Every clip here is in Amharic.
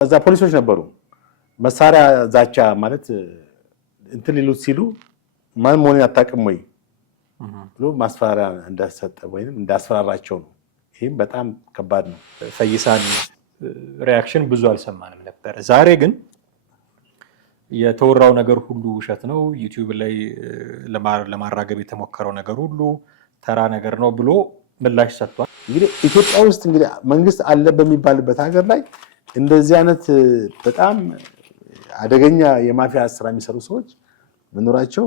እዛ ፖሊሶች ነበሩ መሳሪያ ዛቻ ማለት እንትን ሊሉት ሲሉ ማን መሆኑን አታውቅም ወይ ብሎ ማስፈራሪያ እንዳሰጠ ወይንም እንዳስፈራራቸው ነው። ይሄም በጣም ከባድ ነው። ፈይሳን ሪአክሽን ብዙ አልሰማንም ነበር። ዛሬ ግን የተወራው ነገር ሁሉ ውሸት ነው፣ ዩቲዩብ ላይ ለማራገብ የተሞከረው ነገር ሁሉ ተራ ነገር ነው ብሎ ምላሽ ሰጥቷል። እንግዲህ ኢትዮጵያ ውስጥ እንግዲህ መንግስት አለ በሚባልበት ሀገር ላይ እንደዚህ አይነት በጣም አደገኛ የማፊያ ስራ የሚሰሩ ሰዎች መኖራቸው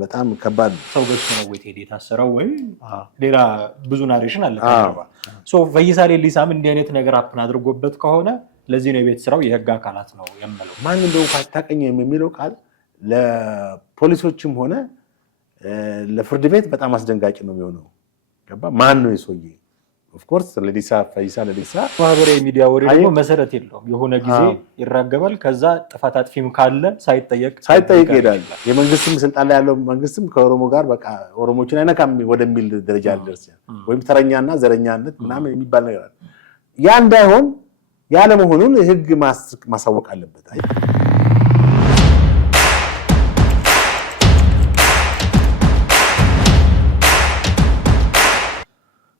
በጣም ከባድ ነው። ሰው ገዝቶ ነው ወይ ቴዲ የታሰረው ወይ ሌላ ብዙ ናሬሽን አለ። ፈይሳ ሌሊሳም እንዲህ አይነት ነገር አፕን አድርጎበት ከሆነ ለዚህ ነው የቤት ስራው የህግ አካላት ነው የምለው። ማን እንደው ካታቀኘም የሚለው ቃል ለፖሊሶችም ሆነ ለፍርድ ቤት በጣም አስደንጋጭ ነው የሚሆነው። ገባ ማን ነው የሰውዬ? ኦፍ ኮርስ ፈይሳ ሌሊሳ ማህበራዊ ሚዲያ ወሬ ደግሞ መሰረት የለውም። የሆነ ጊዜ ይራገባል፣ ከዛ ጥፋት አጥፊም ካለ ሳይጠየቅ ይሄዳል። የመንግስትም ስልጣን ላይ ያለው መንግስትም ከኦሮሞ ጋር በቃ ኦሮሞችን አይነካም ወደሚል ደረጃ ሊደርስ ወይም ተረኛና ዘረኛነት ምናምን የሚባል ነገር አለ። ያ እንዳይሆን ያለመሆኑን ህግ ማሳወቅ አለበት።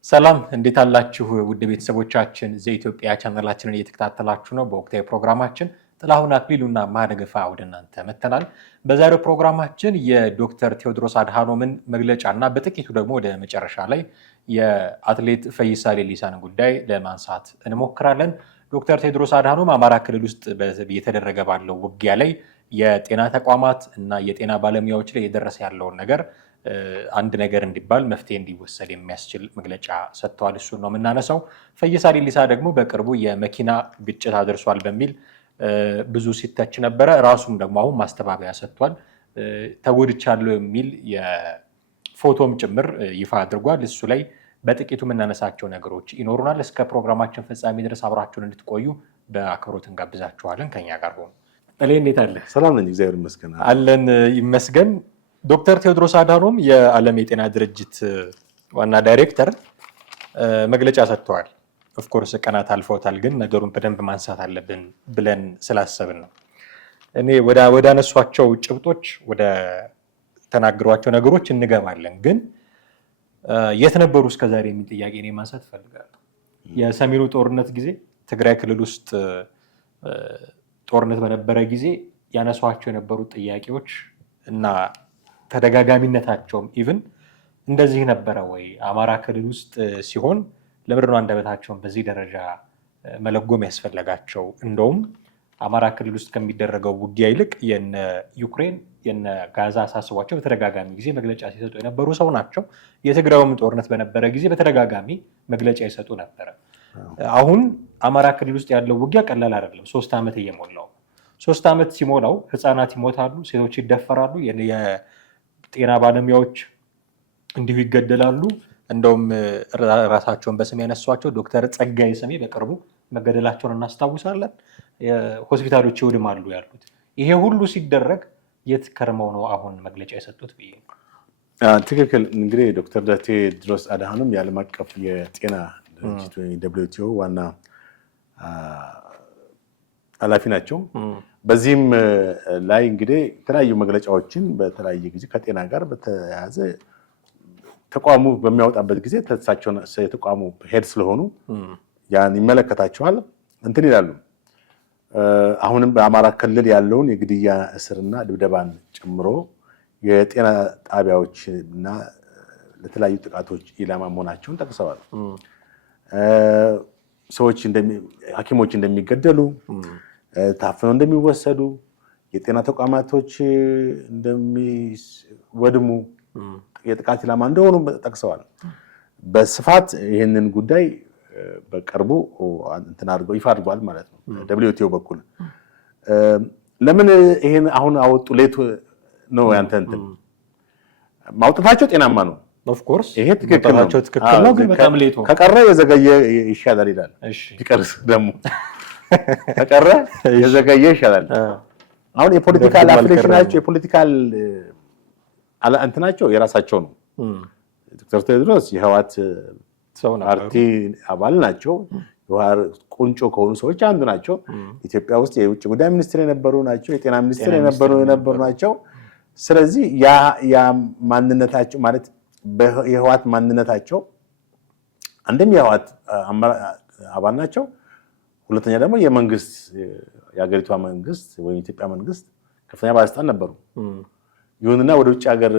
ሰላም እንዴት አላችሁ ውድ ቤተሰቦቻችን? ዘኢትዮጵያ ቻናላችንን እየተከታተላችሁ ነው። በወቅታዊ ፕሮግራማችን ጥላሁን አክሊሉና ማደገፋ ወደ እናንተ መተናል። በዛሬው ፕሮግራማችን የዶክተር ቴዎድሮስ አድሃኖምን መግለጫና በጥቂቱ ደግሞ ወደ መጨረሻ ላይ የአትሌት ፈይሳ ሌሊሳን ጉዳይ ለማንሳት እንሞክራለን። ዶክተር ቴዎድሮስ አድሃኖም አማራ ክልል ውስጥ እየተደረገ ባለው ውጊያ ላይ የጤና ተቋማት እና የጤና ባለሙያዎች ላይ የደረሰ ያለውን ነገር አንድ ነገር እንዲባል መፍትሄ እንዲወሰድ የሚያስችል መግለጫ ሰጥተዋል። እሱን ነው የምናነሳው። ፈይሳ ሌሊሳ ደግሞ በቅርቡ የመኪና ግጭት አድርሷል በሚል ብዙ ሲተች ነበረ። ራሱም ደግሞ አሁን ማስተባበያ ሰጥቷል። ተጎድቻለሁ የሚል የፎቶም ጭምር ይፋ አድርጓል። እሱ ላይ በጥቂቱ የምናነሳቸው ነገሮች ይኖሩናል። እስከ ፕሮግራማችን ፍጻሜ ድረስ አብራችሁን እንድትቆዩ በአክብሮት እንጋብዛችኋለን። ከኛ ጋር ሆኑ። እንዴት አለ? ሰላም ነኝ፣ እግዚአብሔር ይመስገን። አለን ይመስገን። ዶክተር ቴዎድሮስ አድሃኖም የዓለም የጤና ድርጅት ዋና ዳይሬክተር መግለጫ ሰጥተዋል። ኦፍኮርስ ቀናት አልፈውታል፣ ግን ነገሩን በደንብ ማንሳት አለብን ብለን ስላሰብን ነው። እኔ ወደ አነሷቸው ጭብጦች ወደ ተናግሯቸው ነገሮች እንገባለን። ግን የት ነበሩ እስከዛሬ የሚል ጥያቄ እኔ ማንሳት እፈልጋለሁ። የሰሜኑ ጦርነት ጊዜ ትግራይ ክልል ውስጥ ጦርነት በነበረ ጊዜ ያነሷቸው የነበሩ ጥያቄዎች እና ተደጋጋሚነታቸውም ኢቭን እንደዚህ ነበረ ወይ? አማራ ክልል ውስጥ ሲሆን ለምንድን ነው አንደበታቸውን በዚህ ደረጃ መለጎም ያስፈለጋቸው? እንደውም አማራ ክልል ውስጥ ከሚደረገው ውጊያ ይልቅ የነ ዩክሬን የነ ጋዛ አሳስቧቸው በተደጋጋሚ ጊዜ መግለጫ ሲሰጡ የነበሩ ሰው ናቸው። የትግራዩም ጦርነት በነበረ ጊዜ በተደጋጋሚ መግለጫ ይሰጡ ነበረ። አሁን አማራ ክልል ውስጥ ያለው ውጊያ ቀላል አይደለም። 3 ዓመት እየሞላው 3 ዓመት ሲሞላው ህፃናት ይሞታሉ፣ ሴቶች ይደፈራሉ፣ የጤና ባለሙያዎች እንዲሁ ይገደላሉ። እንደውም ራሳቸውን በስም ያነሷቸው ዶክተር ጸጋይ ስሜ በቅርቡ መገደላቸውን እናስታውሳለን። ሆስፒታሎች ይወድማሉ ያሉት። ይሄ ሁሉ ሲደረግ የት ከርመው ነው አሁን መግለጫ የሰጡት ብዬ ነው። ትክክል። እንግዲህ ዶክተር ቴዎድሮስ አድሃኖም የዓለም አቀፍ የጤና ድርጅት WHO ዋና ኃላፊ ናቸው። በዚህም ላይ እንግዲህ የተለያዩ መግለጫዎችን በተለያየ ጊዜ ከጤና ጋር በተያያዘ ተቋሙ በሚያወጣበት ጊዜ የተቋሙ ሄድ ስለሆኑ ያን ይመለከታቸዋል። እንትን ይላሉ። አሁንም በአማራ ክልል ያለውን የግድያ እስርና ድብደባን ጨምሮ የጤና ጣቢያዎች እና ለተለያዩ ጥቃቶች ኢላማ መሆናቸውን ጠቅሰዋል። ሐኪሞች እንደሚገደሉ፣ ታፍነው እንደሚወሰዱ፣ የጤና ተቋማቶች እንደሚወድሙ፣ የጥቃት ኢላማ እንደሆኑ ጠቅሰዋል። በስፋት ይህንን ጉዳይ በቅርቡ ይፋ አድርጓል ማለት ነው WHO በኩል። ለምን ይሄን አሁን አወጡ? ሌት ነው ያንተ እንትን ማውጣታቸው ጤናማ ነው። ኦፍ ኮርስ ይሄ ትክክል ነው፣ ግን በጣም ሌት ነው። ከቀረ የዘገየ ይሻላል ይላል። ቢቀርስ ደግሞ ከቀረ የዘገየ ይሻላል። አሁን የፖለቲካል አፍሌሽናቸው የፖለቲካል እንትናቸው የራሳቸው ነው። ዶክተር ቴዎድሮስ የህወሓት ፓርቲ አባል ናቸው። ቁንጮ ከሆኑ ሰዎች አንዱ ናቸው። ኢትዮጵያ ውስጥ የውጭ ጉዳይ ሚኒስትር የነበሩ ናቸው። የጤና ሚኒስትር የነበሩ ናቸው። ስለዚህ ያ ማንነታቸው ማለት የህወሓት ማንነታቸው አንድም የህወሓት አባል ናቸው። ሁለተኛ ደግሞ የመንግስት የሀገሪቷ መንግስት ወይም የኢትዮጵያ መንግስት ከፍተኛ ባለስልጣን ነበሩ። ይሁንና ወደ ውጭ ሀገር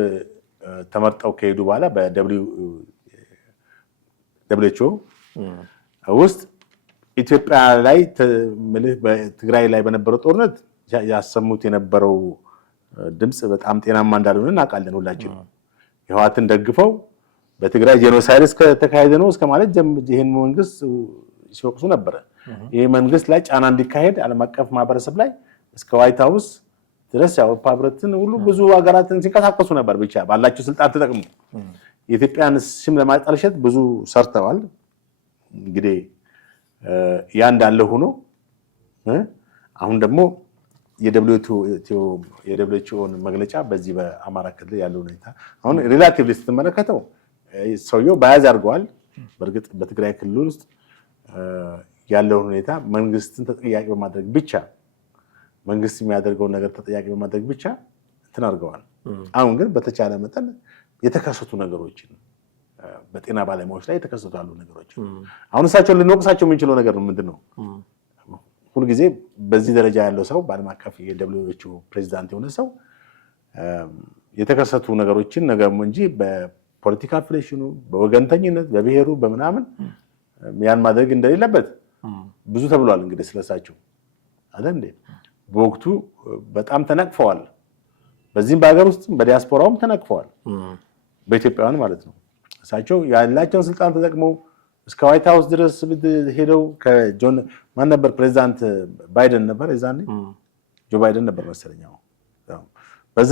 ተመርጠው ከሄዱ በኋላ በደብሊውኤችኦ ውስጥ ኢትዮጵያ ላይ በትግራይ ላይ በነበረው ጦርነት ያሰሙት የነበረው ድምፅ በጣም ጤናማ እንዳልሆነ እናውቃለን ሁላችን። የህወሓትን ደግፈው በትግራይ ጄኖሳይድ እስከተካሄደ ነው እስከ ማለት ይህን መንግስት ሲወቅሱ ነበረ። ይህ መንግስት ላይ ጫና እንዲካሄድ ዓለም አቀፍ ማህበረሰብ ላይ እስከ ዋይት ሃውስ ድረስ የአውሮፓ ህብረትን ሁሉ ብዙ ሀገራትን ሲንቀሳቀሱ ነበር። ብቻ ባላቸው ስልጣን ተጠቅሙ የኢትዮጵያን ስም ለማጠልሸት ብዙ ሰርተዋል። እንግዲህ ያ እንዳለ ሆኖ አሁን ደግሞ የደብሊውኤችኦን መግለጫ በዚህ በአማራ ክልል ያለው ሁኔታ አሁን ሪላቲቭሊ ስትመለከተው ሰውየው በያዝ አድርገዋል። በእርግጥ በትግራይ ክልል ውስጥ ያለውን ሁኔታ መንግስትን ተጠያቂ በማድረግ ብቻ መንግስት የሚያደርገውን ነገር ተጠያቂ በማድረግ ብቻ እንትን አድርገዋል። አሁን ግን በተቻለ መጠን የተከሰቱ ነገሮችን በጤና ባለሙያዎች ላይ የተከሰቱ ያሉ ነገሮችን አሁን እሳቸውን ልንወቅሳቸው የምንችለው ነገር ነው ምንድን ነው? ሁልጊዜ በዚህ ደረጃ ያለው ሰው በዓለም አቀፍ የደብሊውኤችኦ ፕሬዚዳንት የሆነ ሰው የተከሰቱ ነገሮችን ነገር እንጂ በፖለቲካ አፍሌሽኑ በወገንተኝነት በብሔሩ በምናምን ያን ማድረግ እንደሌለበት ብዙ ተብሏል። እንግዲህ ስለሳቸው አለ እንዴ በወቅቱ በጣም ተነቅፈዋል። በዚህም በሀገር ውስጥም በዲያስፖራውም ተነቅፈዋል። በኢትዮጵያውያን ማለት ነው። እሳቸው ያላቸውን ስልጣን ተጠቅመው እስከ ዋይት ሃውስ ድረስ ሄደው ከጆን ማን ነበር ፕሬዚዳንት ባይደን ነበር የዛኔ ጆ ባይደን ነበር መሰለኛው። በዛ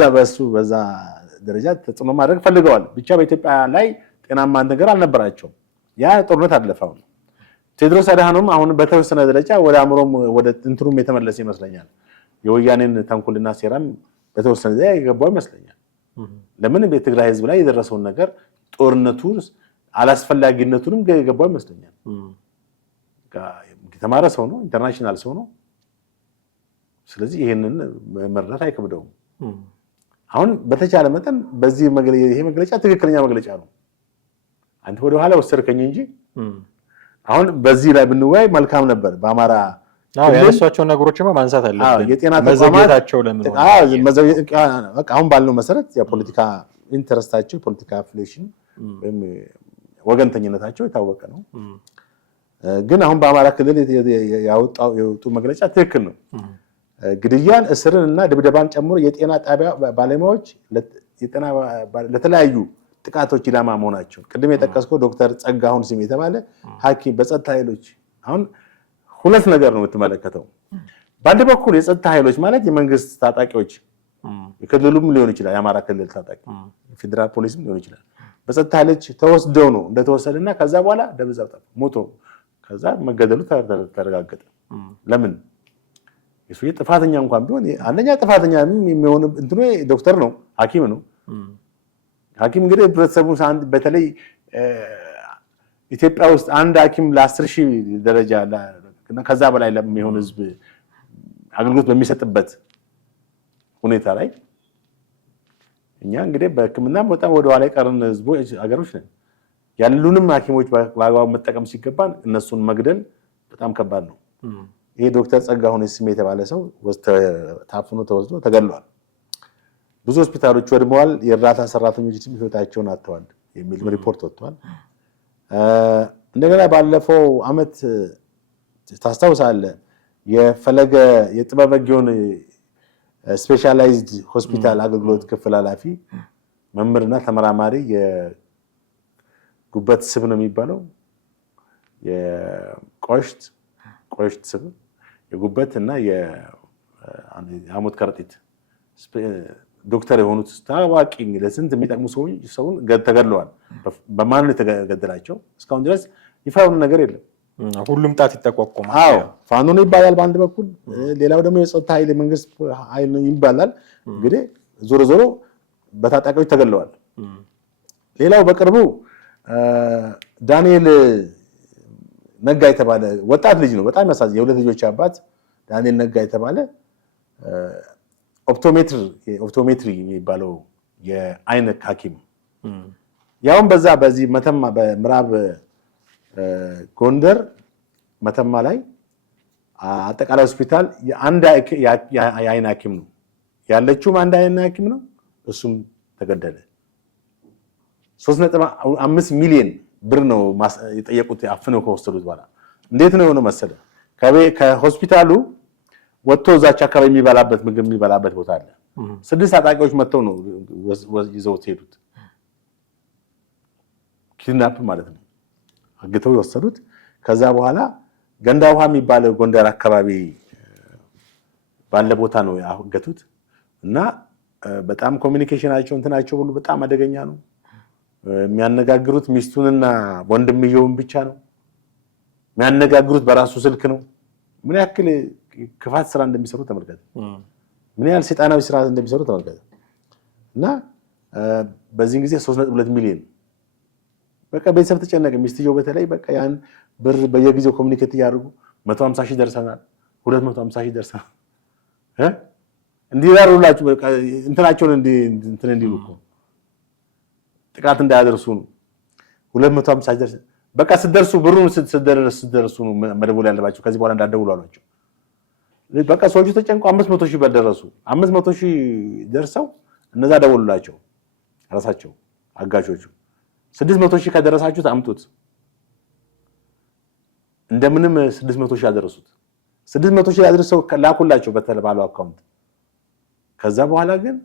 ደረጃ ተጽዕኖ ማድረግ ፈልገዋል። ብቻ በኢትዮጵያ ላይ ጤናማ ነገር አልነበራቸውም። ያ ጦርነት አለፈው ነው። ቴድሮስ አድሃኖም አሁን በተወሰነ ደረጃ ወደ አእምሮም ወደ እንትኑም የተመለሰ ይመስለኛል። የወያኔን ተንኮልና ሴራም በተወሰነ ደረጃ የገባው ይመስለኛል። ለምን በትግራይ ህዝብ ላይ የደረሰውን ነገር ጦርነቱ አላስፈላጊነቱንም የገባው ይመስለኛል። የተማረ ሰው ነው፣ ኢንተርናሽናል ሰው ነው። ስለዚህ ይሄንን መረዳት አይከብደውም። አሁን በተቻለ መጠን በዚህ ይሄ መግለጫ ትክክለኛ መግለጫ ነው። አንተ ወደ ኋላ ወሰድከኝ እንጂ አሁን በዚህ ላይ ብንወያይ መልካም ነበር። በአማራ ያነሷቸው ነገሮችማ ማንሳት አለብን። የጤና መዘግየታቸው ለምን ሆነ? አሁን ባለው መሰረት የፖለቲካ ኢንተረስታቸው የፖለቲካ አፍሌሽን ወይም ወገንተኝነታቸው የታወቀ ነው። ግን አሁን በአማራ ክልል የወጡ መግለጫ ትክክል ነው። ግድያን፣ እስርን እና ድብደባን ጨምሮ የጤና ጣቢያ ባለሙያዎች ለተለያዩ ጥቃቶች ኢላማ መሆናቸው ቅድም የጠቀስከው ዶክተር ጸጋሁን ስም የተባለ ሐኪም በጸጥታ ኃይሎች አሁን ሁለት ነገር ነው የምትመለከተው። በአንድ በኩል የጸጥታ ኃይሎች ማለት የመንግስት ታጣቂዎች የክልሉም ሊሆን ይችላል፣ የአማራ ክልል ታጣቂ ፌዴራል ፖሊስም ሊሆን ይችላል። በጸጥታ ኃይሎች ተወስደው ነው እንደተወሰደና ከዛ በኋላ ደብዛው ሞቶ ከዛ መገደሉ ተረጋገጠ። ለምን የሱ ጥፋተኛ እንኳን ቢሆን አንደኛ ጥፋተኛ የሚሆን እንትኑ ዶክተር ነው፣ ሐኪም ነው። ሐኪም እንግዲህ ህብረተሰቡ በተለይ ኢትዮጵያ ውስጥ አንድ ሐኪም ለ10,000 ደረጃ ከዛ በላይ ለሚሆን ህዝብ አገልግሎት በሚሰጥበት ሁኔታ ላይ እኛ እንግዲህ በሕክምና በጣም ወደ ኋላ የቀርን ህዝቦች አገሮች ነን። ያሉንም ሐኪሞች በአግባቡ መጠቀም ሲገባን እነሱን መግደል በጣም ከባድ ነው። ይሄ ዶክተር ጸጋሁን ስም የተባለ ሰው ታፍኖ ተወስዶ ተገድሏል። ብዙ ሆስፒታሎች ወድመዋል። የእርዳታ ሰራተኞችም ህይወታቸውን አጥተዋል የሚል ሪፖርት ወጥቷል። እንደገና ባለፈው አመት ታስታውሳለህ የፈለገ የጥበበ ግዮን ስፔሻላይዝድ ሆስፒታል አገልግሎት ክፍል ኃላፊ መምህርና ተመራማሪ የጉበት ስብ ነው የሚባለው የቆሽት ስብ የጉበት እና የሐሞት ከረጢት ዶክተር የሆኑት ታዋቂ ለስንት የሚጠቅሙ ሰውን ተገድለዋል። በማን ነው የተገደላቸው? እስካሁን ድረስ ይፋ የሆነ ነገር የለም። ሁሉም ጣት ይጠቋቆማል። አዎ ፋኖ ነው ይባላል በአንድ በኩል፣ ሌላው ደግሞ የጸጥታ ኃይል የመንግስት ኃይል ነው ይባላል። እንግዲህ ዞሮ ዞሮ በታጣቂዎች ተገድለዋል። ሌላው በቅርቡ ዳንኤል ነጋ የተባለ ወጣት ልጅ ነው። በጣም ያሳዝን። የሁለት ልጆች አባት ዳንኤል ነጋ የተባለ ኦፕቶሜትሪ የሚባለው የአይን ሐኪም ያውም በዚህ መተማ በምዕራብ ጎንደር መተማ ላይ አጠቃላይ ሆስፒታል የአንድ የአይን ሐኪም ነው ያለችውም አንድ አይን ሐኪም ነው። እሱም ተገደለ። 3.5 ሚሊዮን ብር ነው የጠየቁት አፍነው ከወሰዱት በኋላ። እንዴት ነው የሆነው መሰለ? ከሆስፒታሉ ወጥቶ እዛች አካባቢ የሚበላበት ምግብ የሚበላበት ቦታ አለ። 6 ታጣቂዎች መጥተው ነው ይዘውት ሄዱት። ኪድናፕ ማለት ነው። አግተው የወሰዱት። ከዛ በኋላ ገንዳ ውሃ የሚባለው ጎንደር አካባቢ ባለ ቦታ ነው ያገቱት እና በጣም ኮሚኒኬሽናቸው እንትናቸው ሁሉ በጣም አደገኛ ነው። የሚያነጋግሩት ሚስቱንና ወንድምየውን ብቻ ነው የሚያነጋግሩት። በራሱ ስልክ ነው። ምን ያክል ክፋት ስራ እንደሚሰሩ ተመልከተ። ምን ያህል ሰይጣናዊ ስራ እንደሚሰሩ ተመልከተ። እና በዚህ ጊዜ 3.2 ሚሊዮን በቃ ቤተሰብ ተጨነቀ። ሚስትየው በተለይ በቃ ያን ብር በየጊዜው ኮሚኒኬት እያደረጉ 150,000 ደርሰናል፣ 250,000 ደርሰናል እንዲራሩላችሁ በቃ እንትናቸውን እንትን እንዲሉ እኮ ጥቃት እንዳያደርሱ ነው። 250 ደርሰ በቃ ስትደርሱ ብሩን ስትደርሱ ነው መደወል ያለባቸው። ከዚህ በኋላ እንዳትደውሉ አሏቸው። በቃ ሰዎቹ ተጨንቀው 500,000 በደረሱ 500,000 ደርሰው እነዛ ደወሉላቸው ራሳቸው አጋቾቹ። 600,000 ከደረሳችሁት አምጡት። እንደምንም 600,000 ያደረሱት። 600,000 ያደረሰው ላኩላቸው በተባለው አካውንት። ከዛ በኋላ ግን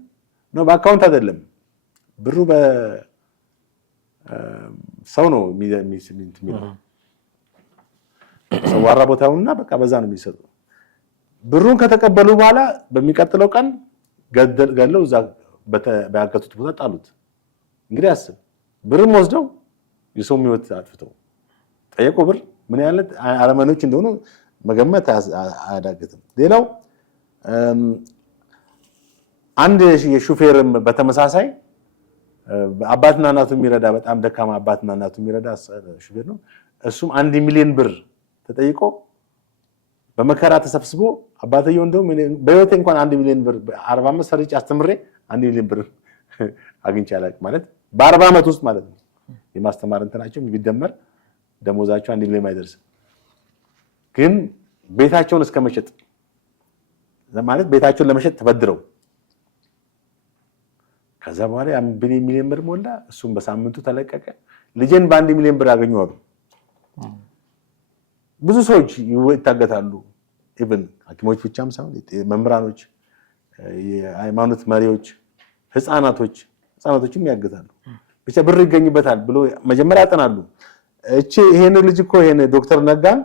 ነው በአካውንት አይደለም ብሩ በሰው ነው የሚለው ሰዋራ ቦታውና በቃ በዛ ነው የሚሰጡ። ብሩን ከተቀበሉ በኋላ በሚቀጥለው ቀን ገለው እዛ በያገቱት ቦታ ጣሉት። እንግዲህ አስብ፣ ብርም ወስደው የሰው ሕይወት አጥፍተው ጠየቁ። ብር ምን ያህል አረመኖች እንደሆኑ መገመት አያዳግትም። ሌላው አንድ የሹፌርም በተመሳሳይ አባትና እናቱ የሚረዳ በጣም ደካማ አባትና እናቱ የሚረዳ ሹፌር ነው። እሱም 1 ሚሊዮን ብር ተጠይቆ በመከራ ተሰብስቦ አባትየው እንደውም በህይወቴ እንኳን 1 ሚሊዮን ብር 40 ዓመት ሰርቼ አስተምሬ 1 ሚሊዮን ብር አግኝቼ አላውቅም ማለት በ40 ዓመት ውስጥ ማለት ነው። የማስተማር እንትናቸው ቢደመር ደሞዛቸው 1 ሚሊዮን አይደርስም። ግን ቤታቸውን እስከመሸጥ ማለት ቤታቸውን ለመሸጥ ተበድረው ከዛ በኋላ 1 ሚሊዮን ብር ሞላ። እሱም በሳምንቱ ተለቀቀ። ልጄን በ1 ሚሊዮን ብር አገኙ አሉ። ብዙ ሰዎች ይታገታሉ። ኢቭን ሐኪሞች ብቻም ሳይሆን መምህራኖች፣ የሃይማኖት መሪዎች፣ ህፃናቶችም ያገታሉ። ብቻ ብር ይገኝበታል ብሎ መጀመሪያ ያጠናሉ። ይሄን ልጅ እኮ ይሄን ዶክተር ነጋን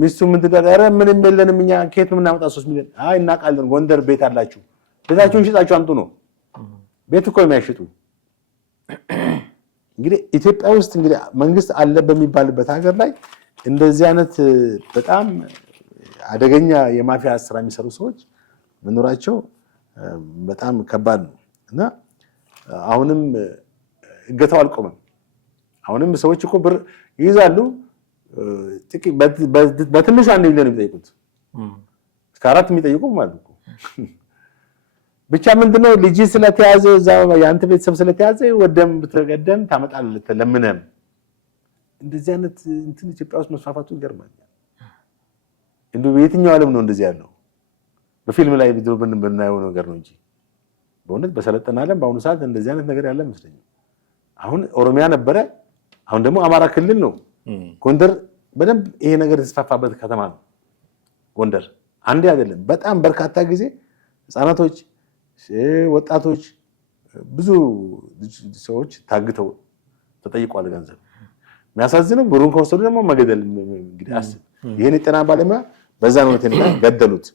ሚስቱ ምን ትደረረ ምንም የለንም እኛ ከየት ነው የምናመጣው 3 ሚሊዮን? አይ እናውቃለን፣ ጎንደር ቤት አላችሁ፣ ቤታችሁን ሽጣችሁ አምጡ ነው። ቤት እኮ የሚያሽጡ እንግዲህ ኢትዮጵያ ውስጥ እንግዲህ መንግስት አለ በሚባልበት ሀገር ላይ እንደዚህ አይነት በጣም አደገኛ የማፊያ ስራ የሚሰሩ ሰዎች መኖራቸው በጣም ከባድ ነው እና አሁንም እገታው አልቆመም። አሁንም ሰዎች እኮ ብር ይይዛሉ። በትንሹ 1 ሚሊዮን የሚጠይቁት እስከ 4 የሚጠይቁም አሉ እኮ። ብቻ ምንድነው ልጅ ስለተያዘ እዛው ያንተ ቤተሰብ ስለተያዘ ወደም ብትገደም ታመጣለህ ለምንም። እንደዚህ አይነት እንትን ኢትዮጵያ ውስጥ መስፋፋቱ ይገርማኛል። እንደው በየትኛው ዓለም ነው እንደዚህ ያለው? በፊልም ላይ ቪዲዮ ብናየው ነገር ነው እንጂ በእውነት በሰለጠነ ዓለም በአሁኑ ሰዓት እንደዚህ አይነት ነገር ያለ አይመስለኝም። አሁን ኦሮሚያ ነበረ፣ አሁን ደግሞ አማራ ክልል ነው። ጎንደር በደንብ ይሄ ነገር የተስፋፋበት ከተማ ነው። ጎንደር አንዴ አይደለም በጣም በርካታ ጊዜ ህፃናቶች፣ ወጣቶች፣ ብዙ ሰዎች ታግተው ተጠይቋል ገንዘብ። የሚያሳዝነው ብሩን ከወሰዱ ደግሞ መገደል። እንግዲህ አስብ፣ ይሄን የጤና ባለሙያ በዛ ነው ገደሉት።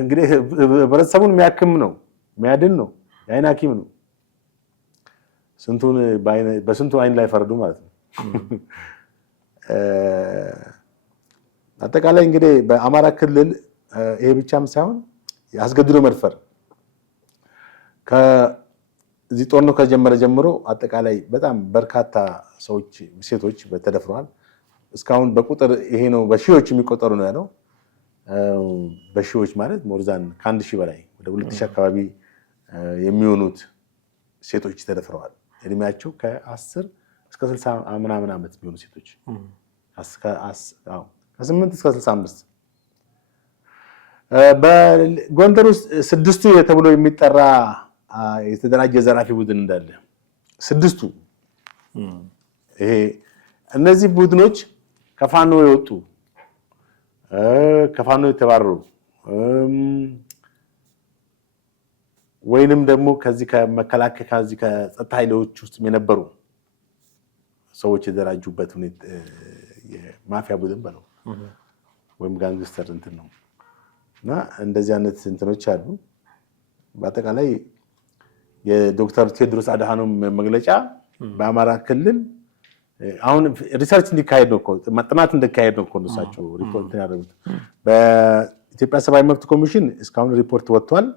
እንግዲህ ህብረተሰቡን የሚያክም ነው የሚያድን ነው የአይን ሐኪም ነው። በስንቱ አይን ላይ ፈረዱ ማለት ነው። አጠቃላይ እንግዲህ በአማራ ክልል ይሄ ብቻም ሳይሆን ያስገድዶ መድፈር ከዚህ ጦርነቱ ከጀመረ ጀምሮ አጠቃላይ በጣም በርካታ ሰዎች ሴቶች ተደፍረዋል። እስካሁን በቁጥር ይሄ ነው በሺዎች የሚቆጠሩ ነው ያለው። በሺዎች ማለት ሞርዛን ከ1000 በላይ ወደ 2000 አካባቢ የሚሆኑት ሴቶች ተደፍረዋል። እድሜያቸው ከ10 እስከ 60 ምናምን ዓመት የሚሆኑ ሴቶች ከ8 እስከ 65 በጎንደር ውስጥ 6ቱ ተብሎ የሚጠራ የተደራጀ ዘራፊ ቡድን እንዳለ 6ቱ ይሄ እነዚህ ቡድኖች ከፋኖ የወጡ ከፋኖ የተባረሩ ወይንም ደግሞ ከዚህ ከመከላከያ ከዚህ ከጸጥታ ኃይሎች ውስጥ የነበሩ ሰዎች የደራጁበት የማፊያ ቡድን በለው ወይም ጋንግስተር እንትን ነው እና እንደዚህ አይነት እንትኖች አሉ። በአጠቃላይ የዶክተር ቴዎድሮስ አድሃኖም መግለጫ በአማራ ክልል አሁን ሪሰርች እንዲካሄድ ነው እኮ ጥናት እንዲካሄድ ነው እኮ እነሳቸው ሪፖርት ያደረጉት። በኢትዮጵያ ሰብአዊ መብት ኮሚሽን እስካሁን ሪፖርት ወጥቷል።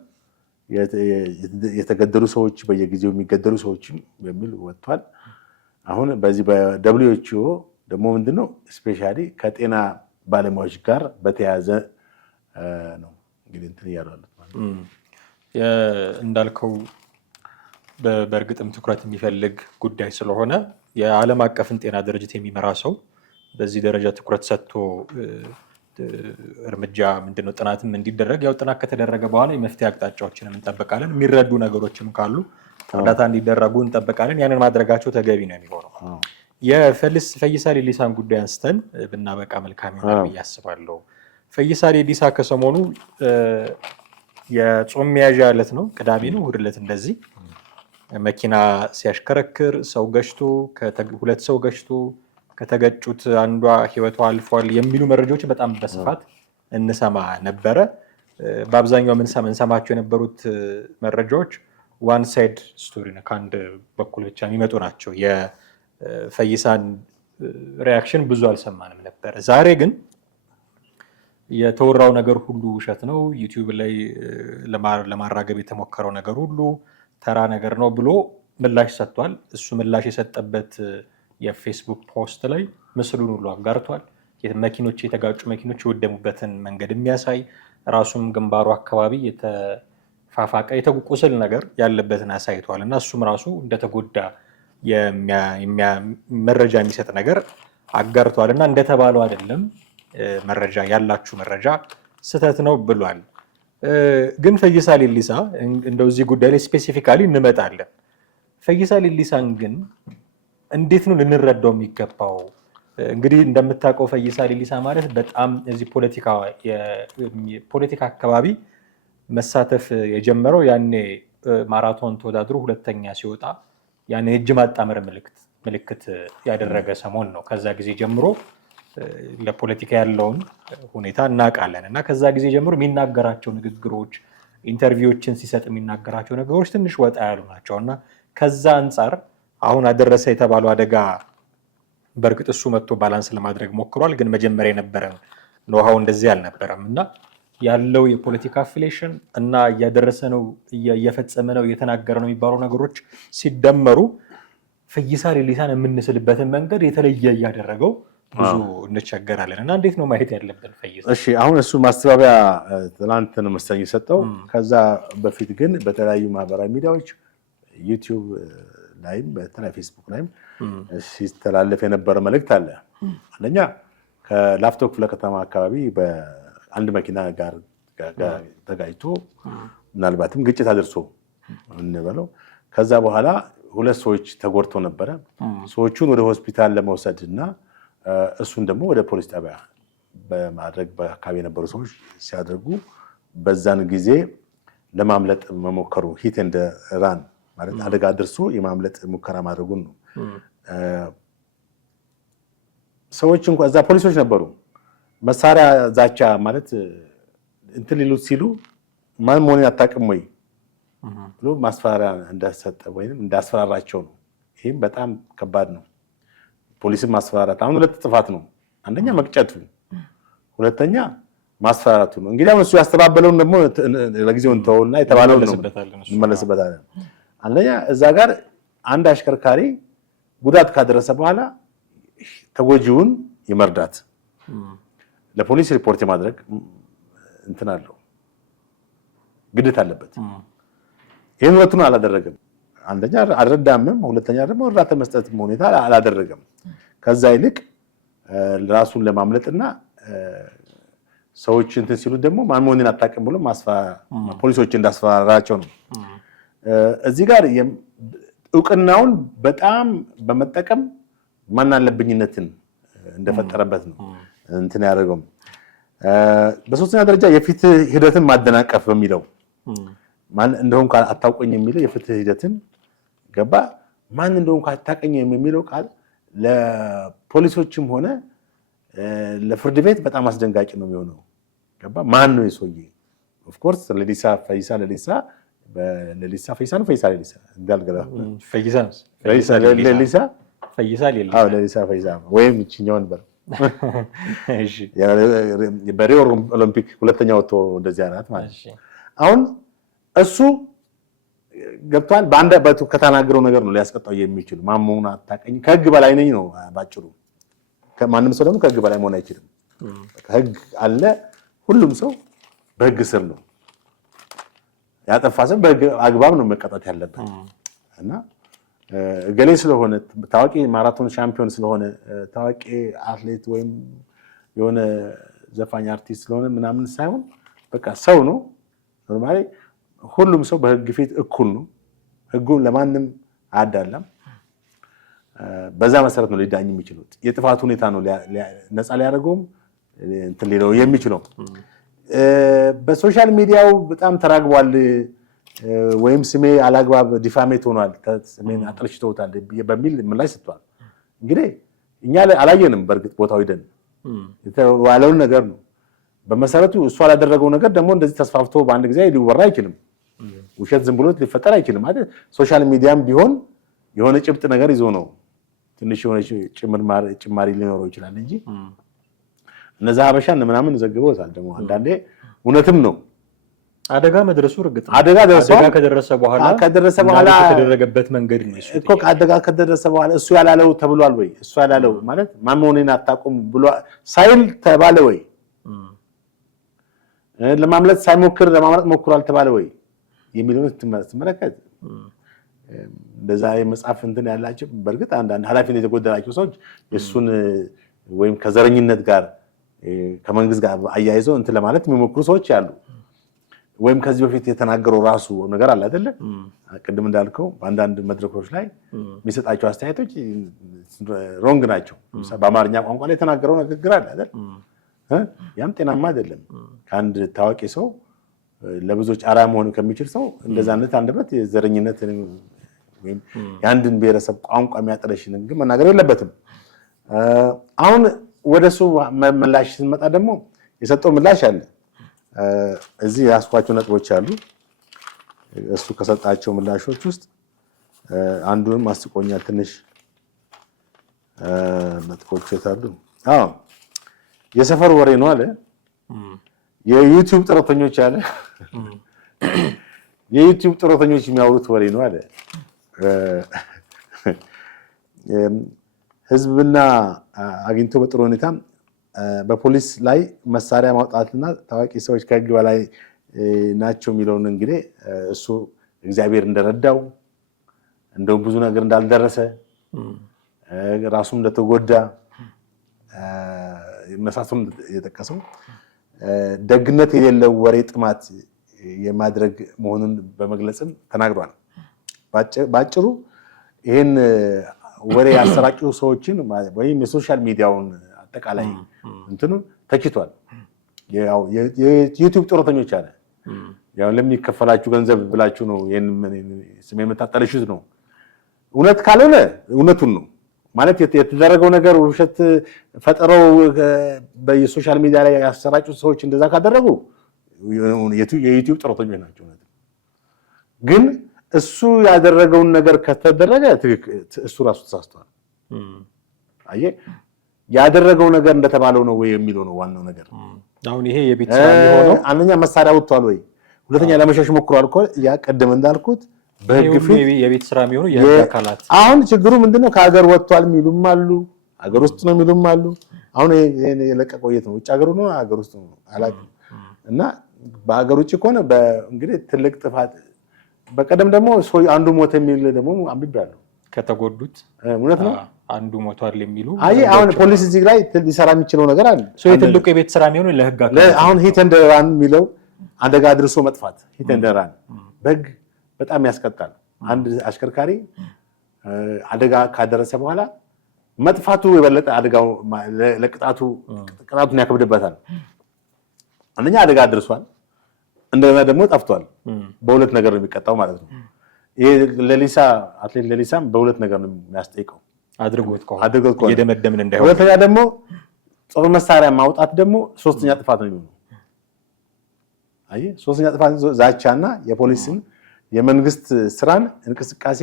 የተገደሉ ሰዎች በየጊዜው የሚገደሉ ሰዎች በሚል ወጥቷል። አሁን በዚህ በWHO ደግሞ ምንድነው ስፔሻሊ ከጤና ባለሙያዎች ጋር በተያያዘ ነው እንግዲህ እንትን እያሉት ማለት ነው። እንዳልከው በእርግጥም ትኩረት የሚፈልግ ጉዳይ ስለሆነ የዓለም አቀፍን ጤና ድርጅት የሚመራ ሰው በዚህ ደረጃ ትኩረት ሰጥቶ እርምጃ ምንድነው ጥናትም እንዲደረግ ያው ጥናት ከተደረገ በኋላ የመፍትሄ አቅጣጫዎችንም እንጠብቃለን። የሚረዱ ነገሮችም ካሉ እርዳታ እንዲደረጉ እንጠብቃለን። ያንን ማድረጋቸው ተገቢ ነው የሚሆነው። የፈይሳ ሌሊሳን ጉዳይ አንስተን ብናበቃ መልካም ይሆናል ብዬ አስባለሁ። ፈይሳ ሌሊሳ ከሰሞኑ የጾም መያዣ ዕለት ነው፣ ቅዳሜ ነው፣ እሑድ ዕለት እንደዚህ መኪና ሲያሽከረክር ሰው ገጭቶ ሁለት ሰው ገጭቶ ከተገጩት አንዷ ህይወቷ አልፏል የሚሉ መረጃዎችን በጣም በስፋት እንሰማ ነበረ። በአብዛኛው እንሰማቸው የነበሩት መረጃዎች ዋን ሳይድ ስቶሪ ነው፣ ከአንድ በኩል ብቻ የሚመጡ ናቸው። የፈይሳን ሪያክሽን ብዙ አልሰማንም ነበረ። ዛሬ ግን የተወራው ነገር ሁሉ ውሸት ነው፣ ዩቲዩብ ላይ ለማራገብ የተሞከረው ነገር ሁሉ ተራ ነገር ነው ብሎ ምላሽ ሰጥቷል። እሱ ምላሽ የሰጠበት የፌስቡክ ፖስት ላይ ምስሉን ሁሉ አጋርቷል። መኪኖች የተጋጩ መኪኖች የወደሙበትን መንገድ የሚያሳይ ራሱም ግንባሩ አካባቢ የተፋፋቀ የተቁስል ነገር ያለበትን አሳይቷል እና እሱም ራሱ እንደተጎዳ መረጃ የሚሰጥ ነገር አጋርቷል እና እንደተባለው አይደለም መረጃ ያላችሁ መረጃ ስህተት ነው ብሏል። ግን ፈይሳ ሌሊሳ እንደው እዚህ ጉዳይ ላይ ስፔሲፊካሊ እንመጣለን። ፈይሳ ሌሊሳን ግን እንዴት ነው ልንረዳው የሚገባው? እንግዲህ እንደምታውቀው ፈይሳ ሌሊሳ ማለት በጣም እዚህ ፖለቲካ አካባቢ መሳተፍ የጀመረው ያኔ ማራቶን ተወዳድሮ ሁለተኛ ሲወጣ ያኔ እጅ ማጣመር ምልክት ያደረገ ሰሞን ነው። ከዛ ጊዜ ጀምሮ ለፖለቲካ ያለውን ሁኔታ እናውቃለን እና ከዛ ጊዜ ጀምሮ የሚናገራቸው ንግግሮች፣ ኢንተርቪዎችን ሲሰጥ የሚናገራቸው ነገሮች ትንሽ ወጣ ያሉ ናቸው እና ከዛ አንጻር አሁን አደረሰ የተባለው አደጋ በእርግጥ እሱ መጥቶ ባላንስ ለማድረግ ሞክሯል። ግን መጀመሪያ የነበረን ኖሃው እንደዚህ አልነበረም እና ያለው የፖለቲካ አፊሌሽን እና እያደረሰ ነው፣ እየፈጸመ ነው፣ እየተናገረ ነው የሚባሉ ነገሮች ሲደመሩ ፈይሳ ሌሊሳን የምንስልበትን መንገድ የተለየ እያደረገው ብዙ እንቸገራለን እና እንዴት ነው ማየት ያለብን ፈይሳ? እሺ አሁን እሱ ማስተባበያ ትናንት ነው መሰለኝ የሰጠው። ከዛ በፊት ግን በተለያዩ ማህበራዊ ሚዲያዎች ዩቲዩብ ላይም በተለያዩ ፌስቡክ ላይም ሲተላለፍ የነበረ መልእክት አለ። አንደኛ ከላፍቶ ክፍለ ከተማ አካባቢ በአንድ መኪና ጋር ተጋጭቶ ምናልባትም ግጭት አድርሶ እንበለው ከዛ በኋላ ሁለት ሰዎች ተጎድቶ ነበረ። ሰዎቹን ወደ ሆስፒታል ለመውሰድ እና እሱን ደግሞ ወደ ፖሊስ ጣቢያ በማድረግ በአካባቢ የነበሩ ሰዎች ሲያደርጉ በዛን ጊዜ ለማምለጥ መሞከሩ ሂት ኤንድ ራን ማለት አደጋ ደርሶ የማምለጥ ሙከራ ማድረጉን ነው። ሰዎች እንኳን እዛ ፖሊሶች ነበሩ። መሳሪያ ዛቻ ማለት እንትን ሊሉት ሲሉ ማን መሆኑን አታውቅም ወይ ብሎ ማስፈራሪያ እንዳሰጠ ወይም እንዳስፈራራቸው ነው። ይህም በጣም ከባድ ነው። ፖሊስን ማስፈራራት አሁን ሁለት ጥፋት ነው። አንደኛ መቅጨቱ፣ ሁለተኛ ማስፈራራቱ ነው። እንግዲህ አሁን እሱ ያስተባበለውን ደግሞ ለጊዜው እንተውና የተባለውን ነው እንመለስበታለን። አንደኛ እዛ ጋር አንድ አሽከርካሪ ጉዳት ካደረሰ በኋላ ተጎጂውን የመርዳት ለፖሊስ ሪፖርት የማድረግ እንትን አለው ግዴታ አለበት። ይሄን ሁለቱን አላደረገም። አንደኛ አልረዳምም፣ ሁለተኛ ደግሞ እርዳታ መስጠት ሁኔታ አላደረገም። ከዛ ይልቅ ራሱን ለማምለጥና ሰዎች እንትን ሲሉ ደግሞ ማን መሆንን አታውቅም ብሎ ፖሊሶች እንዳስፈራራቸው ነው። እዚህ ጋር እውቅናውን በጣም በመጠቀም ማን አለብኝነትን እንደፈጠረበት ነው እንትን ያደረገው። በሶስተኛ ደረጃ የፍትህ ሂደትን ማደናቀፍ በሚለው ማን እንደሆንኩ አታውቀኝ የሚለው የፍትህ ሂደትን ገባ ማን እንደሆንኩ አታውቀኝም የሚለው ቃል ለፖሊሶችም ሆነ ለፍርድ ቤት በጣም አስደንጋጭ ነው የሚሆነው። ገባ ማን ነው የሰውዬ? ኦፍ ኮርስ ሌሊሳ ፈይሳ ሌሊሳ ነው ፈይሳ ሌሊሳ እንዳልገባ ፈይሳ ሌሊሳ ፈይሳ ወይም እችኛው ነበር። እሺ በሪዮ ኦሎምፒክ ሁለተኛ ወጥቶ እንደዚህ አራት ማለት አሁን እሱ ገብቷል። በአንድ ከተናገረው ነገር ነው ሊያስቀጣው የሚችል ማመውን አታውቀኝ ከህግ በላይ ነኝ ነው ባጭሩ። ከማንም ሰው ደግሞ ከህግ በላይ መሆን አይችልም። ህግ አለ፣ ሁሉም ሰው በህግ ስር ነው። ያጠፋ ሰው በህግ አግባብ ነው መቀጣት ያለበት እና ገሌ ስለሆነ ታዋቂ ማራቶን ሻምፒዮን ስለሆነ ታዋቂ አትሌት ወይም የሆነ ዘፋኝ አርቲስት ስለሆነ ምናምን ሳይሆን በቃ ሰው ነው። ኖርማሊ ሁሉም ሰው በህግ ፊት እኩል ነው። ህጉ ለማንም አያዳላም። በዛ መሰረት ነው ሊዳኝ የሚችለው። የጥፋት ሁኔታ ነው ነፃ ሊያደርገውም እንትን ሊለው የሚችለው። በሶሻል ሚዲያው በጣም ተራግቧል ወይም ስሜ አላግባብ ዲፋሜት ሆኗል፣ ስሜን አጥልሽተውታል በሚል ምላሽ ሰጥቷል። እንግዲህ እኛ አላየንም። በእርግጥ ቦታው ሄደን የተባለውን ነገር ነው። በመሰረቱ እሱ ያላደረገው ነገር ደግሞ እንደዚህ ተስፋፍቶ በአንድ ጊዜ ሊወራ አይችልም። ውሸት ዝም ብሎ ሊፈጠር አይችልም አይደል? ሶሻል ሚዲያም ቢሆን የሆነ ጭብጥ ነገር ይዞ ነው ትንሽ የሆነ ጭማሪ ሊኖረው ይችላል እንጂ እነዛ ሀበሻን ምናምን ዘግበውታል። ደግሞ አንዳንዴ እውነትም ነው አደጋ መድረሱ እርግጥ ነው። አደጋ ከደረሰ በኋላ የተደረገበት መንገድ ነው እኮ። አደጋ ከደረሰ በኋላ እሱ ያላለው ተብሏል ወይ? እሱ ያላለው ማለት ማን መሆኔን አታውቁም ብሎ ሳይል ተባለ ወይ? ለማምለጥ ሳይሞክር ለማምለጥ ሞክሯል ተባለ ወይ የሚለውን ስትመለከት እንደዛ የመጽሐፍ እንትን ያላቸው በእርግጥ አንዳንድ ኃላፊነት የጎደላቸው ሰዎች የእሱን ወይም ከዘረኝነት ጋር ከመንግስት ጋር አያይዘው እንትን ለማለት የሚሞክሩ ሰዎች አሉ። ወይም ከዚህ በፊት የተናገረው ራሱ ነገር አለ አይደለ? ቅድም እንዳልከው በአንዳንድ መድረኮች ላይ የሚሰጣቸው አስተያየቶች ሮንግ ናቸው። በአማርኛ ቋንቋ ላይ የተናገረው ንግግር አለ አይደል? ያም ጤናማ አይደለም። ከአንድ ታዋቂ ሰው ለብዙዎች አርአያ መሆን ከሚችል ሰው እንደዛ አይነት አንደበት የዘረኝነት ወይም የአንድን ብሔረሰብ ቋንቋ የሚያጠለሽ ንግግር መናገር የለበትም። አሁን ወደሱ ምላሽ ስንመጣ ደግሞ የሰጠው ምላሽ አለ። እዚህ ያስኳቸው ነጥቦች አሉ። እሱ ከሰጣቸው ምላሾች ውስጥ አንዱንም አስቆኛል ትንሽ ነጥቦች የታሉ። የሰፈር ወሬ ነው አለ። የዩቲዩብ ጥረተኞች አለ። የዩቲዩብ ጥረተኞች የሚያወሩት ወሬ ነው አለ። ህዝብና አግኝቶ በጥሩ ሁኔታ በፖሊስ ላይ መሳሪያ ማውጣትና ታዋቂ ሰዎች ከህግ በላይ ናቸው የሚለውን እንግዲህ እሱ እግዚአብሔር እንደረዳው እንደውም ብዙ ነገር እንዳልደረሰ ራሱም እንደተጎዳ መሳሰሉን የጠቀሰው ደግነት የሌለው ወሬ ጥማት የማድረግ መሆኑን በመግለጽም ተናግሯል። ባጭሩ ይህን ወሬ ያሰራጩ ሰዎችን ወይም የሶሻል ሚዲያውን አጠቃላይ እንትኑ ተችቷል። ያው የዩቲዩብ ጥረተኞች አለ። ያው ለሚከፈላችሁ ገንዘብ ብላችሁ ነው ይሄን ስሜ የምታጠለሹት ነው። እውነት ካልሆነ እውነቱን ነው ማለት የተደረገው ነገር ውሸት ፈጠረው በሶሻል ሚዲያ ላይ ያሰራጩት ሰዎች እንደዛ ካደረጉ የዩቲዩብ ጥረተኞች ናቸው። ግን እሱ ያደረገውን ነገር ከተደረገ እሱ ራሱ ተሳስቷል። አየህ ያደረገው ነገር እንደተባለው ነው ወይ የሚለው ነው ዋናው ነገር። አሁን ይሄ የቤት ስራ የሚሆነው አንደኛ መሳሪያ ወጥቷል ወይ፣ ሁለተኛ ለመሸሽ ሞክሯል እኮ ያ ቀደም እንዳልኩት በህግ ፊት የቤት ስራ የሚሆነው የህግ አካላት። አሁን ችግሩ ምንድነው? ከሀገር ወጥቷል የሚሉም አሉ፣ አገር ውስጥ ነው የሚሉም አሉ። አሁን የለቀቀው የት ነው? ውጭ ሀገር ነው አገር ውስጥ ነው አላውቅም። እና በአገር ውጭ ከሆነ እንግዲህ ትልቅ ጥፋት። በቀደም ደግሞ አንዱ ሞተ የሚል ደግሞ አንብቤያለሁ። ከተጎዱት እውነት ነው አንዱ ሞቷል የሚሉ አሁን ፖሊስ እዚህ ላይ ሊሰራ የሚችለው ነገር አለ። የትልቁ የቤት ስራ የሚሆነው ለህግ አሁን ሂት ኤንድ ራን የሚለው አደጋ አድርሶ መጥፋት ሂት ኤንድ ራን በህግ በጣም ያስቀጣል። አንድ አሽከርካሪ አደጋ ካደረሰ በኋላ መጥፋቱ የበለጠ አደጋው ቅጣቱን ያከብድበታል። አንደኛ አደጋ አድርሷል፣ እንደገና ደግሞ ጠፍቷል። በሁለት ነገር ነው የሚቀጣው ማለት ነው። ይሄ አትሌት ሌሊሳም በሁለት ነገር ነው የሚያስጠይቀው አድርጎት ከሆነ የደመደምን እንዳይሆን። ሁለተኛ ደግሞ ጦር መሳሪያ ማውጣት ደግሞ ሶስተኛ ጥፋት ነው የሚሆነው። ሶስተኛ ጥፋት ዛቻና የፖሊስን የመንግስት ስራን እንቅስቃሴ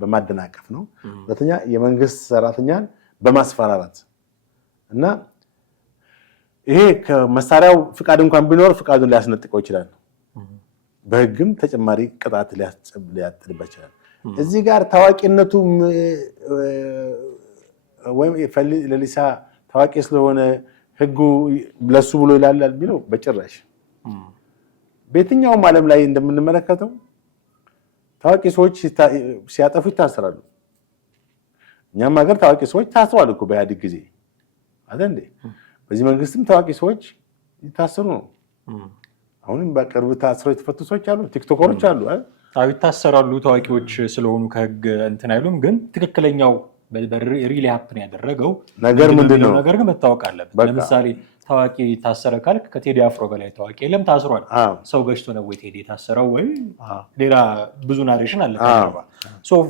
በማደናቀፍ ነው። ሁለተኛ የመንግስት ሰራተኛን በማስፈራራት እና ይሄ ከመሳሪያው ፍቃድ እንኳን ቢኖር ፍቃዱን ሊያስነጥቀው ይችላል። በህግም ተጨማሪ ቅጣት ሊያጥልበት ይችላል። እዚህ ጋር ታዋቂነቱ ወይም ሌሊሳ ታዋቂ ስለሆነ ህጉ ለሱ ብሎ ይላል ቢለው በጭራሽ። በየትኛውም ዓለም ላይ እንደምንመለከተው ታዋቂ ሰዎች ሲያጠፉ ይታሰራሉ። እኛም ሀገር ታዋቂ ሰዎች ታስረዋል እኮ በኢህአዴግ ጊዜ አይደል እንዴ? በዚህ መንግስትም ታዋቂ ሰዎች ይታሰሩ ነው። አሁንም በቅርብ ታስረው የተፈቱ ሰዎች አሉ፣ ቲክቶከሮች አሉ። ይታሰራሉ ታዋቂዎች ስለሆኑ ከህግ እንትን አይሉም። ግን ትክክለኛው ሪሊ ሀፕን ያደረገው ነገር ምንድነው ነገር ግን መታወቅ አለበት። ለምሳሌ ታዋቂ ታሰረ ካልክ ከቴዲ አፍሮ በላይ ታዋቂ የለም፣ ታስሯል። ሰው ገጭቶ ነው ወይ ቴዲ የታሰረው? ወይ ሌላ ብዙ ናሬሽን አለ።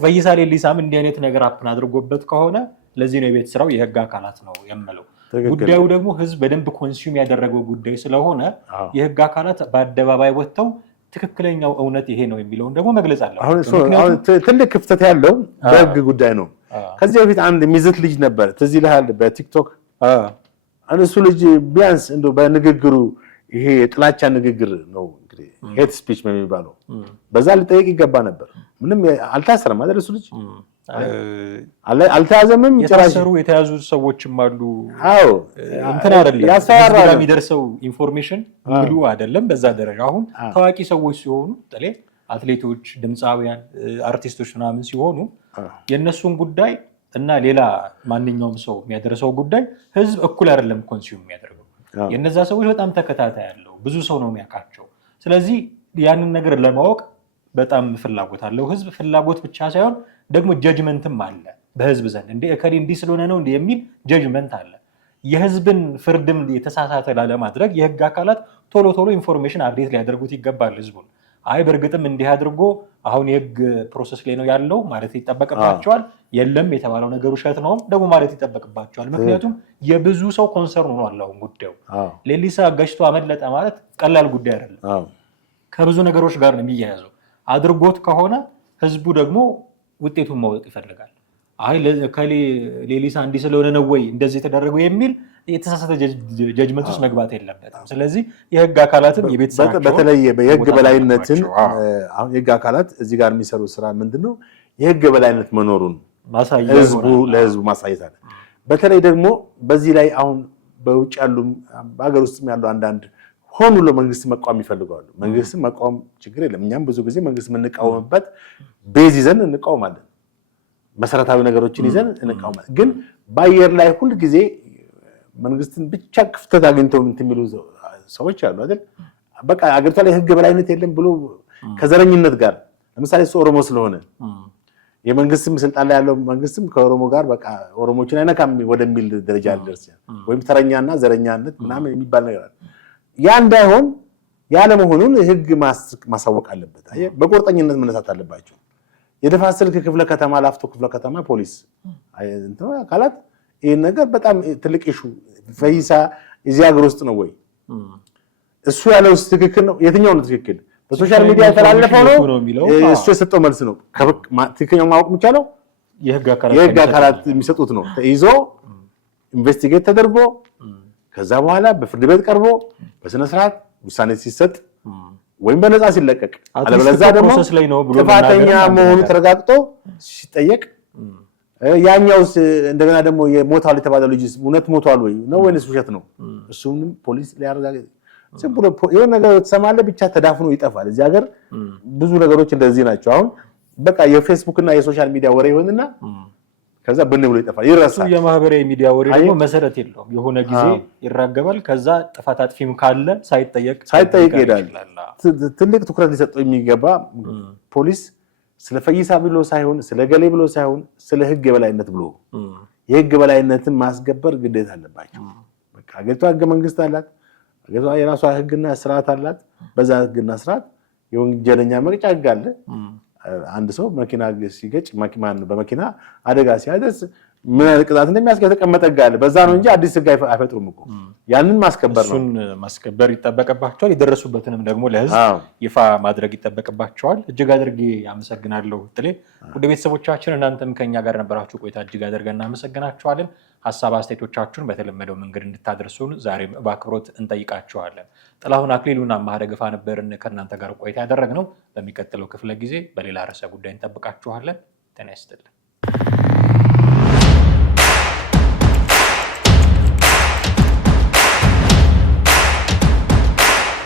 ፈይሳ ሌሊሳም እንዲህ አይነት ነገር ሀፕን አድርጎበት ከሆነ ለዚህ ነው የቤት ስራው የህግ አካላት ነው የምለው። ጉዳዩ ደግሞ ህዝብ በደንብ ኮንሱም ያደረገው ጉዳይ ስለሆነ የህግ አካላት በአደባባይ ወጥተው ትክክለኛው እውነት ይሄ ነው የሚለውን ደግሞ መግለጽ አለ። አሁን ትልቅ ክፍተት ያለው በህግ ጉዳይ ነው። ከዚህ በፊት አንድ የሚዝት ልጅ ነበር፣ ትዝ ይልሃል? በቲክቶክ እሱ ልጅ ቢያንስ እንደው በንግግሩ ይሄ የጥላቻ ንግግር ነው እንግዲህ ሄት ስፒች የሚባለው በዛ ሊጠየቅ ይገባ ነበር። ምንም አልታሰረም አይደል? እሱ ልጅ አልተያዘምም። የታሰሩ የተያዙ ሰዎችም አሉ። አዎ እንትን አይደለም ያስፈራራል። የሚደርሰው ኢንፎርሜሽን ሙሉ አይደለም በዛ ደረጃ። አሁን ታዋቂ ሰዎች ሲሆኑ በተለይ አትሌቶች፣ ድምፃውያን፣ አርቲስቶች ምናምን ሲሆኑ የእነሱን ጉዳይ እና ሌላ ማንኛውም ሰው የሚያደርሰው ጉዳይ ህዝብ እኩል አይደለም ኮንሱም የሚያደርገው። የነዛ ሰዎች በጣም ተከታታይ ያለው ብዙ ሰው ነው የሚያውቃቸው። ስለዚህ ያንን ነገር ለማወቅ በጣም ፍላጎት አለው ህዝብ። ፍላጎት ብቻ ሳይሆን ደግሞ ጀጅመንትም አለ በህዝብ ዘንድ። እንደ እከሌ እንዲህ ስለሆነ ነው የሚል ጀጅመንት አለ። የህዝብን ፍርድም የተሳሳተ ላለማድረግ የህግ አካላት ቶሎ ቶሎ ኢንፎርሜሽን አፕዴት ሊያደርጉት ይገባል ህዝቡን። በእርግጥም እንዲህ አድርጎ አሁን የህግ ፕሮሰስ ላይ ነው ያለው ማለት ይጠበቅባቸዋል። የለም የተባለው ነገር ውሸት ነው ደግሞ ማለት ይጠበቅባቸዋል። ምክንያቱም የብዙ ሰው ኮንሰርን ሆኖ አለው ጉዳዩ። ሌሊሳ ገጭቶ አመለጠ ማለት ቀላል ጉዳይ አይደለም። ከብዙ ነገሮች ጋር ነው የሚያያዘው። አድርጎት ከሆነ ህዝቡ ደግሞ ውጤቱን ማወቅ ይፈልጋል። ሌሊሳ እንዲህ ስለሆነ ነው ወይ እንደዚህ የተደረገው የሚል የተሳሳተ ጀጅመንት ውስጥ መግባት የለበትም። ስለዚህ የህግ አካላትም የቤት ስራቸው በተለይ የህግ በላይነትን አሁን የህግ አካላት እዚህ ጋር የሚሰሩ ስራ ምንድነው? የህግ በላይነት መኖሩን ለህዝቡ ማሳየት አለ። በተለይ ደግሞ በዚህ ላይ አሁን በውጭ ያሉ በሀገር ውስጥም ያሉ አንዳንድ ሆኑ ለመንግስት መቃወም ይፈልጋሉ። መንግስት መቃወም ችግር የለም። እኛም ብዙ ጊዜ መንግስት የምንቃወምበት ቤዝ ይዘን እንቃወማለን። መሰረታዊ ነገሮችን ይዘን እንቃወማለን። ግን በአየር ላይ ሁል ጊዜ መንግስትን ብቻ ክፍተት አግኝተው የሚሉ ሰዎች አሉ አይደል? በቃ አገሪቷ ላይ ህግ በላይነት የለም ብሎ ከዘረኝነት ጋር ለምሳሌ እሱ ኦሮሞ ስለሆነ የመንግስትም ስልጣን ላይ ያለው መንግስትም ከኦሮሞ ጋር በቃ ኦሮሞችን አይነካም ወደሚል ደረጃ ሊደርስ ወይም ተረኛና ዘረኛነት ምናምን የሚባል ነገር አለ። ያ እንዳይሆን ያለመሆኑን ህግ ማሳወቅ አለበት። በቁርጠኝነት መነሳት አለባቸው። የደፋር ስልክ ክፍለ ከተማ፣ ላፍቶ ክፍለ ከተማ ፖሊስ አካላት ይህን ነገር በጣም ትልቅ ኢሹ። ፈይሳ እዚህ ሀገር ውስጥ ነው ወይ? እሱ ያለው ትክክል ነው? የትኛው ነው ትክክል? በሶሻል ሚዲያ የተላለፈው ነው? እሱ የሰጠው መልስ ነው? ትክክለኛው ማወቅ የሚቻለው የህግ አካላት የሚሰጡት ነው። ተይዞ ኢንቨስቲጌት ተደርጎ ከዛ በኋላ በፍርድ ቤት ቀርቦ በስነ ስርዓት ውሳኔ ሲሰጥ ወይም በነፃ ሲለቀቅ፣ አለበለዚያ ደግሞ ጥፋተኛ መሆኑ ተረጋግጦ ሲጠየቅ ያኛውስ እንደገና ደግሞ የሞታል የተባለው ልጅስ እውነት ሞቷል ወይ ነው ወይስ ውሸት ነው? እሱንም ፖሊስ ሊያረጋግጥ ዝም ብሎ የሆነ ነገር ትሰማለህ ብቻ ተዳፍኖ ይጠፋል። እዚህ ሀገር ብዙ ነገሮች እንደዚህ ናቸው። አሁን በቃ የፌስቡክ እና የሶሻል ሚዲያ ወሬ ይሆንና ከዛ ብን ብሎ ይጠፋል፣ ይረሳል። የማህበራዊ ሚዲያ ወሬ ደግሞ መሰረት የለውም። የሆነ ጊዜ ይራገባል። ከዛ ጥፋት አጥፊም ካለ ሳይጠየቅ ይሄዳል። ትልቅ ትኩረት ሊሰጠው የሚገባ ፖሊስ ስለ ፈይሳ ብሎ ሳይሆን ስለ ገሌ ብሎ ሳይሆን ስለ ህግ የበላይነት ብሎ የህግ የበላይነትን ማስከበር ግዴታ አለባቸው። በቃ ሀገሪቷ ህገ መንግስት አላት። ሀገሪቷ የራሷ ህግና ስርዓት አላት። በዛ ህግና ስርዓት የወንጀለኛ መቅጫ ህግ አለ። አንድ ሰው መኪና ሲገጭ በመኪና አደጋ ሲያደርስ ምን አይነት ቅጣት እንደሚያስከፍል የተቀመጠ ህግ አለ። በዛ ነው እንጂ አዲስ ህግ አይፈጥሩም እኮ። ያንን ማስከበር ነው። እሱን ማስከበር ይጠበቅባቸዋል። የደረሱበትንም ደግሞ ለህዝብ ይፋ ማድረግ ይጠበቅባቸዋል። እጅግ አድርጌ አመሰግናለሁ ጥሌ። ወደ ቤተሰቦቻችን እናንተም ከኛ ጋር ነበራችሁ ቆይታ እጅግ አድርገን እናመሰግናችኋለን። ሀሳብ አስተያየቶቻችሁን በተለመደው መንገድ እንድታደርሱን ዛሬም በአክብሮት እንጠይቃችኋለን። ጥላሁን አክሊሉና ማህደ ገፋ ነበርን ከእናንተ ጋር ቆይታ ያደረግነው። በሚቀጥለው ክፍለ ጊዜ በሌላ ርዕሰ ጉዳይ እንጠብቃችኋለን። ጤና ይስጥልን።